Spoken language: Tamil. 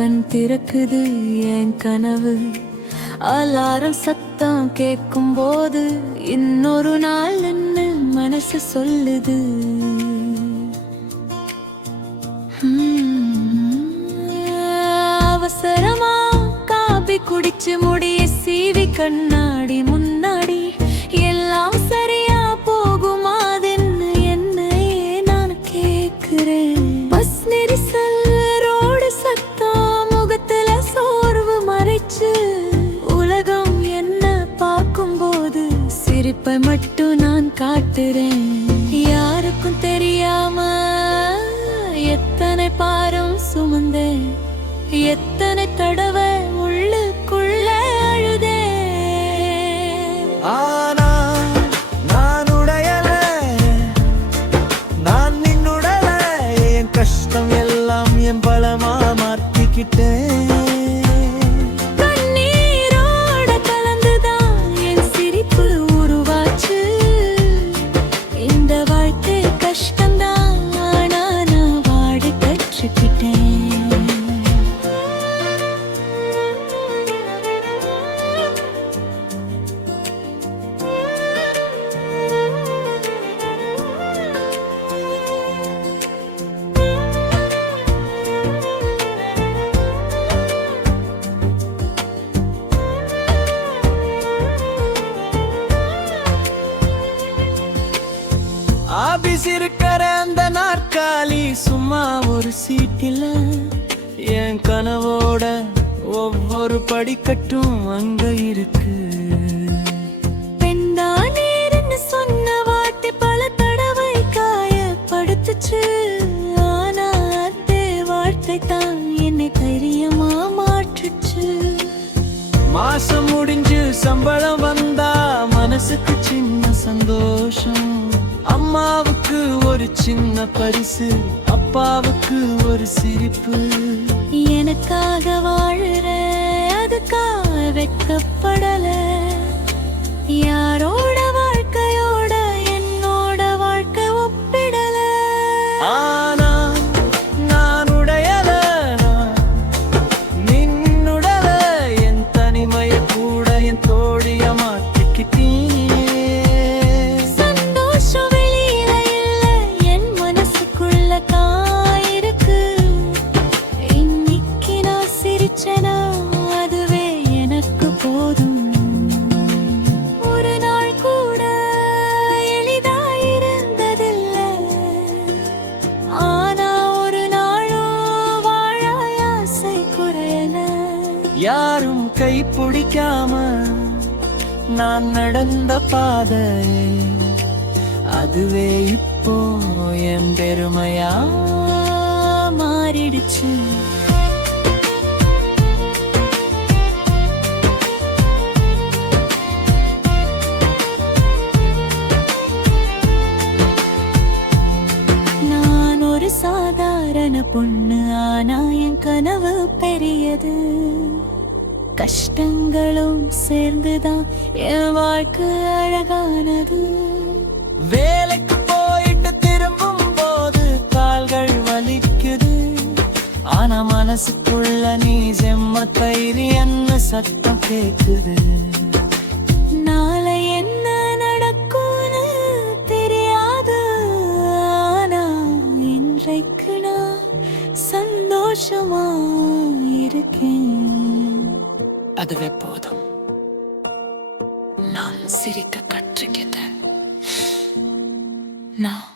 கண் திறக்குது என் கனவு. அலாரம் சத்தம் கேட்கும் போது இன்னொரு நாள் என்ன மனசு சொல்லுது. அவசரமா காபி குடிச்சு முடிய சீவி கண்ணாடி முன்னாடி எல்லாம் சரியா போகுமாதுன்னு என்னையே நான் கேக்குறேன். பஸ் நெரிசல், ரோடு சத்தம், முகத்துல சோர்வு மறைச்சு உலகம் என்ன பார்க்கும்போது சிரிப்பை மட்டும் நான் காட்டுறேன். யாருக்கும் தெரியாம எத்தனை பாரம் சுமந்தேன், எத்தனை தடவை உள்ளுக்குள்ள அழுதே. ஆனா நான் உடையல, நான் நின்னுடல, என் கஷ்டம் எல்லாம் என் பலமா மாத்திக்கிட்டேன். கண்ணீரோட கலந்துதான் என் சிரிப்பு உருவாச்சு. இந்த வாழ்க்கை கஷ்டம்தான், ஆனா நான் வாட கற்றுக்கிட்டேன். ஆபீஸ் இருக்கிற அந்த நாற்காலி சும்மா ஒரு சீட்டில, என் கனவோட ஒவ்வொரு படிக்கட்டும் அங்க இருக்கு. பெண்டானேர்னு சொன்ன வார்த்தை பல தடவை காயப்படுத்துச்சு. ஆனா அதே வார்த்தை தான் என்னை தைரியமா மாற்றுச்சு. மாசம் முடிஞ்சு சம்பளம் வந்தா மனசுக்கு சின்ன சந்தோஷம். அம்மாவுக்கு ஒரு சின்ன பரிசு, அப்பாவுக்கு ஒரு சிரிப்பு. எனக்காக வாழுற, அதுக்காக வெட்கப்படல. யாரோட வாழ்க்கையோட என்னோட வாழ்க்கை ஒப்பிடல. ஆனா நான் உடையல, நின்னுடல, என் தனிமைய கூட என் தோழிய மாத்திக்கிட்டேன். அதுவே எனக்கு போதும். ஒரு நாள் கூட எளிதாயிருந்ததில்லை, ஆனா ஒரு நாளும் வாழ ஆசை குறையல. யாரும் கை பிடிக்காம நான் நடந்த பாதை, அதுவே இப்போ என் பெருமையா மாறிடுச்சு. சாதாரண பொண்ணு, ஆனா என் கனவு பெரியது. கஷ்டங்களும் சேர்ந்துதான் என் வாழ்க்கை அழகானது. வேலைக்கு போயிட்டு திரும்பும் போது கால்கள் வலிக்குது, ஆனா மனசுக்குள்ள நீ செம்ம தைரியன்னு சத்தம் கேக்குது. நாளை என்ன நடக்கும்னு தெரியாது, ஆனா இன்றைக்கு நான் சந்தோஷமா இருக்கேன். அதுவே போதும். நான் சிரிக்க கற்றுக்கிட்டேன். நான்